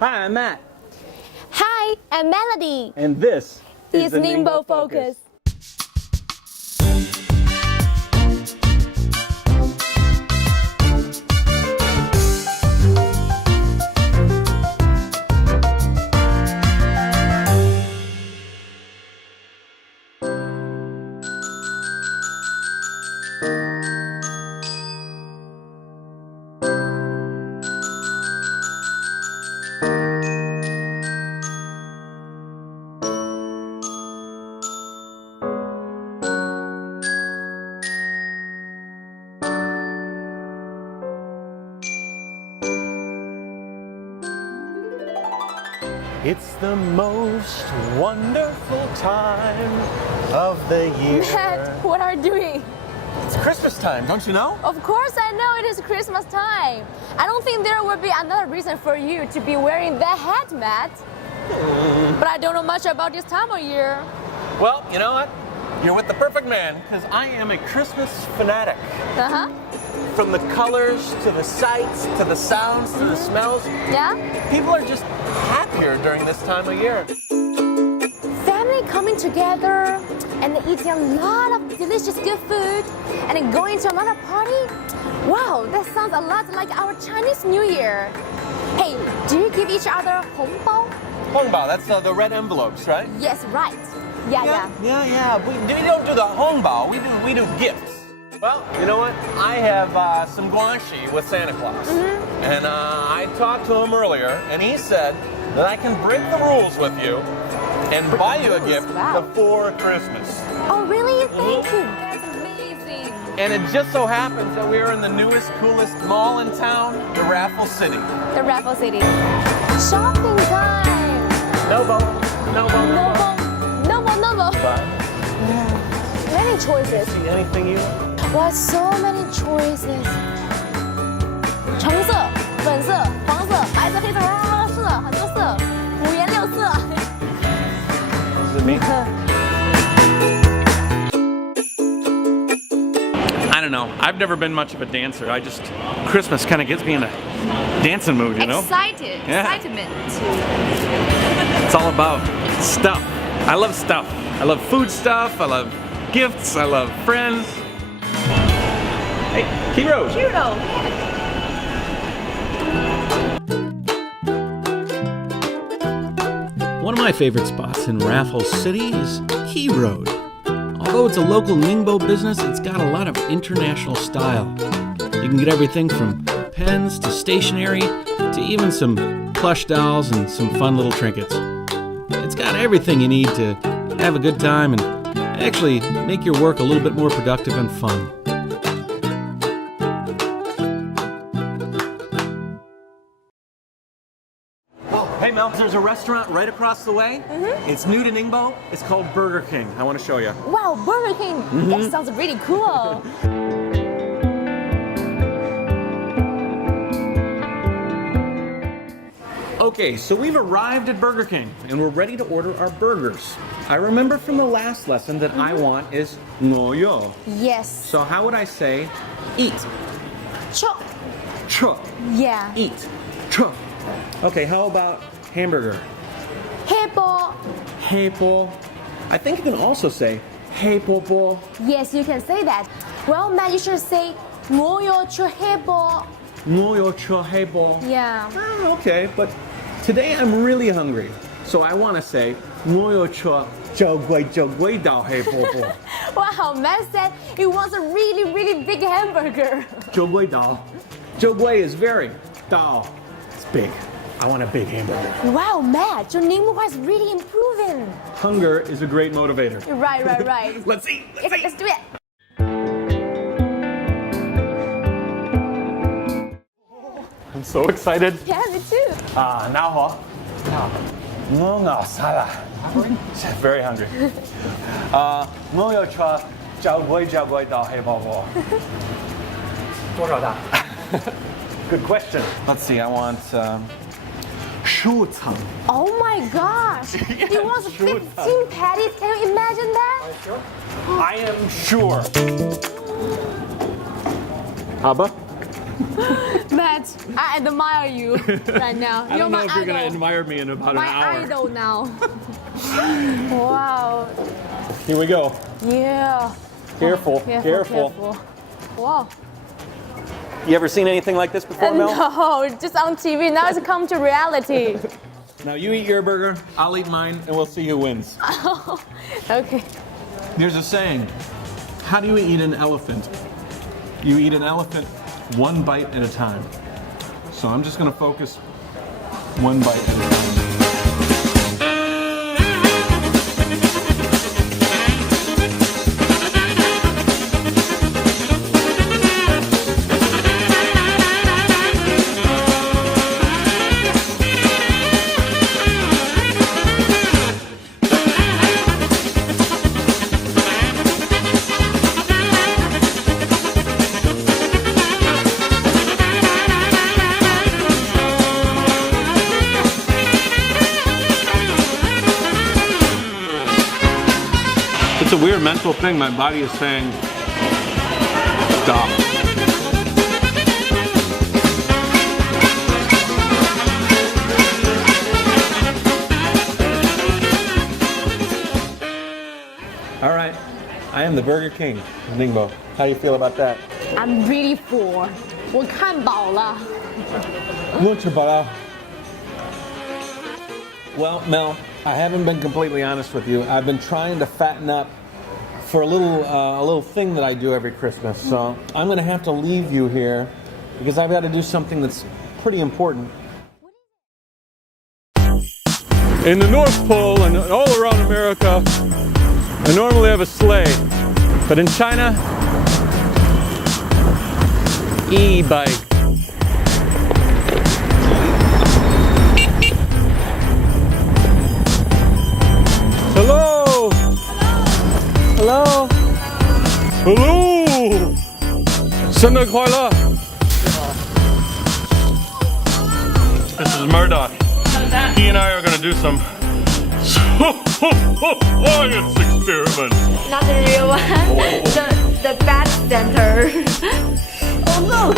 Hi, I'm Matt. Hi, I'm Melody. And this is the Ningbo Focus. It's the most wonderful time of the year. Matt, what are you doing? It's Christmas time, don't you know? Of course I know it is Christmas time. I don't think there would be another reason for you to be wearing that hat, Matt. But I don't know much about this time of year. Well, you know what? You're with the perfect man, because I am a Christmas fanatic. Uh-huh. From the colors, to the sights, to the sounds, to the smells. Yeah? People are just happier during this time of year. Family coming together and eating a lot of delicious good food and then going to another party? Wow, that sounds a lot like our Chinese New Year. Hey, do you give each other hongbao? Hongbao, that's the red envelopes, right? Yes, right. Yeah. We don't do the hongbao, we do gifts. Well, you know what? I have some guanxi with Santa Claus. And I talked to him earlier, and he said that I can break the rules with you and buy you a gift before Christmas. Oh, really? Thank you. That's amazing. And it just so happens that we're in the newest, coolest mall in town, the Raffles City. The Raffles City. Shopping time. Nobo. Many choices. See anything you want? Wow, so many choices. 橙色、粉色、黄色、白色、黑色、是很多色，五颜六色。Is it me? I don't know. I've never been much of a dancer. Christmas kind of gets me in a dancing mood, you know? Excitement. It's all about stuff. I love stuff. I love food stuff. I love gifts. I love friends. Hey, Kiro. One of my favorite spots in Raffles City is Key Road. Although it's a local Ningbo business, it's got a lot of international style. You can get everything from pens to stationery to even some plush dolls and some fun little trinkets. It's got everything you need to have a good time and actually make your work a little bit more productive and fun. Hey Mel, there's a restaurant right across the way. It's new to Ningbo. It's called Burger King. I want to show you. Wow, Burger King. That sounds really cool. Okay, so we've arrived at Burger King and we're ready to order our burgers. I remember from the last lesson that I want is ngoyo. Yes. So how would I say eat? Chop. Chop. Yeah. Eat. Chop. Okay, how about hamburger? Hebo. Heipo. I think you can also say heipopo. Yes, you can say that. Well, Matt, you should say ngoyo cho hebo. Ngoyo cho heipo. Yeah. Okay, but today I'm really hungry. So I want to say ngoyo cho jiaogui dao heipopo. Wow, Matt said he wants a really, really big hamburger. Jiaogui dao. Jiaogui is very. Dao. It's big. I want a big hamburger. Wow, Matt, your Ningbo is really improving. Hunger is a great motivator. Right. Let's eat. Let's do it. I'm so excited. Yeah, me too. Now, very hungry. Good question. Let's see, I want shucang. Oh my gosh! He wants 15 patties. Can you imagine that? I am sure. Abba? Matt, I admire you right now. I don't know my if you're going to idol. admire me in about My an hour. idol now. Wow. Here we go. Yeah. Careful, Careful. Wow. You ever seen anything like this before, Mel? No, just on TV. Now it's come to reality. Now you eat your burger, I'll eat mine, and we'll see who wins. Okay. There's a saying, how do you eat an elephant? You eat an elephant one bite at a time. So I'm just gonna focus one bite at a time. It's a weird mental thing. My body is saying, stop. All right, I am the Burger King of Ningbo. How do you feel about that? I'm really full. 我看饱了. Well, Mel, I haven't been completely honest with you. I've been trying to fatten up for a little thing that I do every Christmas. So I'm going to have to leave you here because I've got to do something that's pretty important. In the North Pole and all around America, I normally have a sleigh, but in China, e-bike. Hello! Hello! Hello! 圣诞快乐! This is Murdoch. He and I are going to do some science experiment. Not the real one. The bad center. Oh no!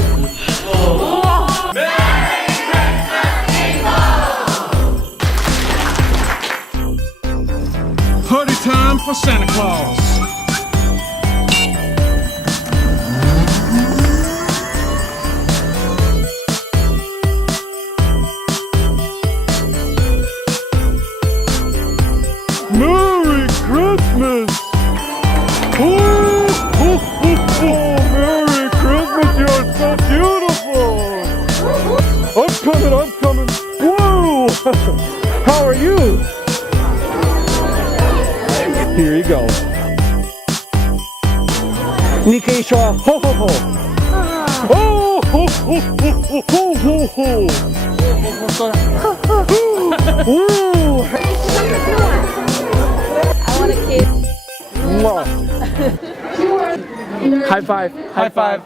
Oh. Merry Christmas, Party time for Santa Claus. Merry Christmas! Merry Christmas, you're so beautiful! I'm coming! Whoa! How are you? Here you go. 你可以说 ho ho ho. Oh ho ho ho ho ho ho. Ooh. I want a kiss. High five. High five.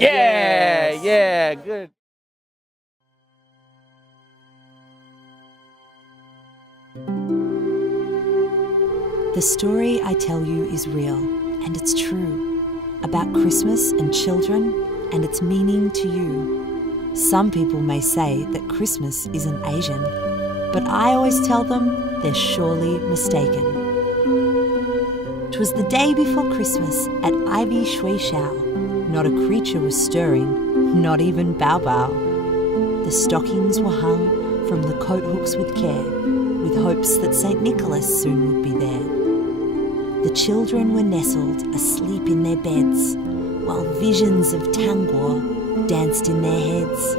Yeah, yeah, good. The story I tell you is real, and it's true, about Christmas and children and its meaning to you. Some people may say that Christmas isn't Asian, but I always tell them they're surely mistaken. 'Twas the day before Christmas at Ivy Shui Shao. Not a creature was stirring, not even Bao Bao. The stockings were hung from the coat hooks with care, with hopes that St. Nicholas soon would be there. The children were nestled asleep in their beds, while visions of Tangguo danced in their heads.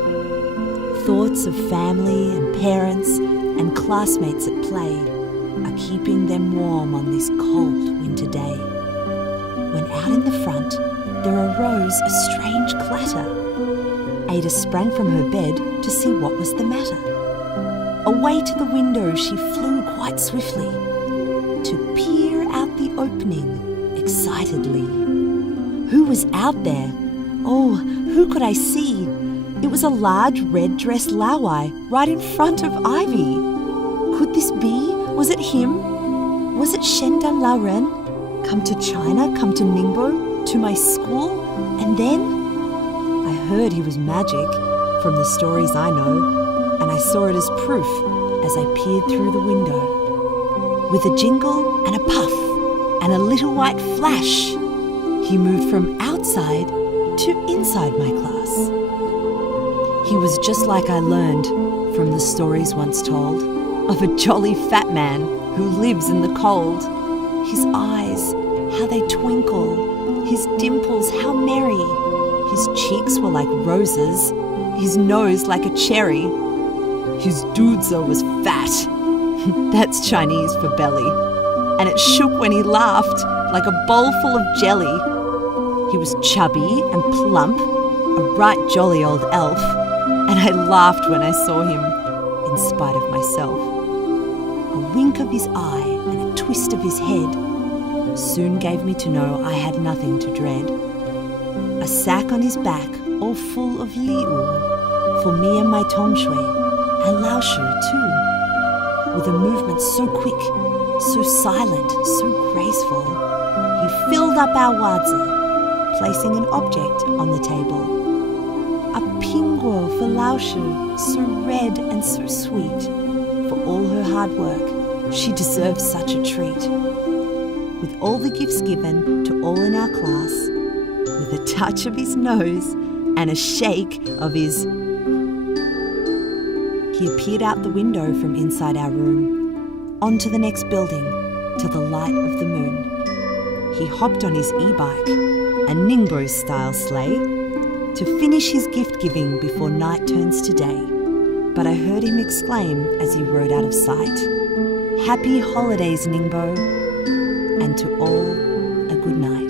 Thoughts of family and parents and classmates at play are keeping them warm on this cold winter day. When out in the front there arose a strange clatter. Ada sprang from her bed to see what was the matter. Away to the window she flew quite swiftly, to peer out the opening excitedly. Who was out there? Oh, who could I see? It was a large red-dressed Lauai right in front of Ivy. Could this be? Was it him? Was it Shendan Lao Ren? Come to China, come to Ningbo, to my school, and then I heard he was magic from the stories I know, and I saw it as proof as I peered through the window. With a jingle and a puff and a little white flash, he moved from outside to inside my class. He was just like I learned from the stories once told of a jolly fat man who lives in the cold. His eyes, how they twinkle, his dimples, how merry. His cheeks were like roses, his nose like a cherry. His dudzo was fat. That's Chinese for belly. And it shook when he laughed like a bowl full of jelly. He was chubby and plump, a right jolly old elf, and I laughed when I saw him, in spite of myself. A wink of his eye and a twist of his head soon gave me to know I had nothing to dread. A sack on his back all full of liu, for me and my tongshui, and laoshu too. With a movement so quick, so silent, so graceful, he filled up our wazi, placing an object on the table. A pinguo for laoshu, so red and so sweet. For all her hard work, she deserves such a treat. With all the gifts given to all in our class, with a touch of his nose and a shake of his... He appeared out the window from inside our room, onto the next building, to the light of the moon. He hopped on his e-bike, a Ningbo-style sleigh, to finish his gift-giving before night turns to day. But I heard him exclaim as he rode out of sight, "Happy holidays, Ningbo, and to all a good night."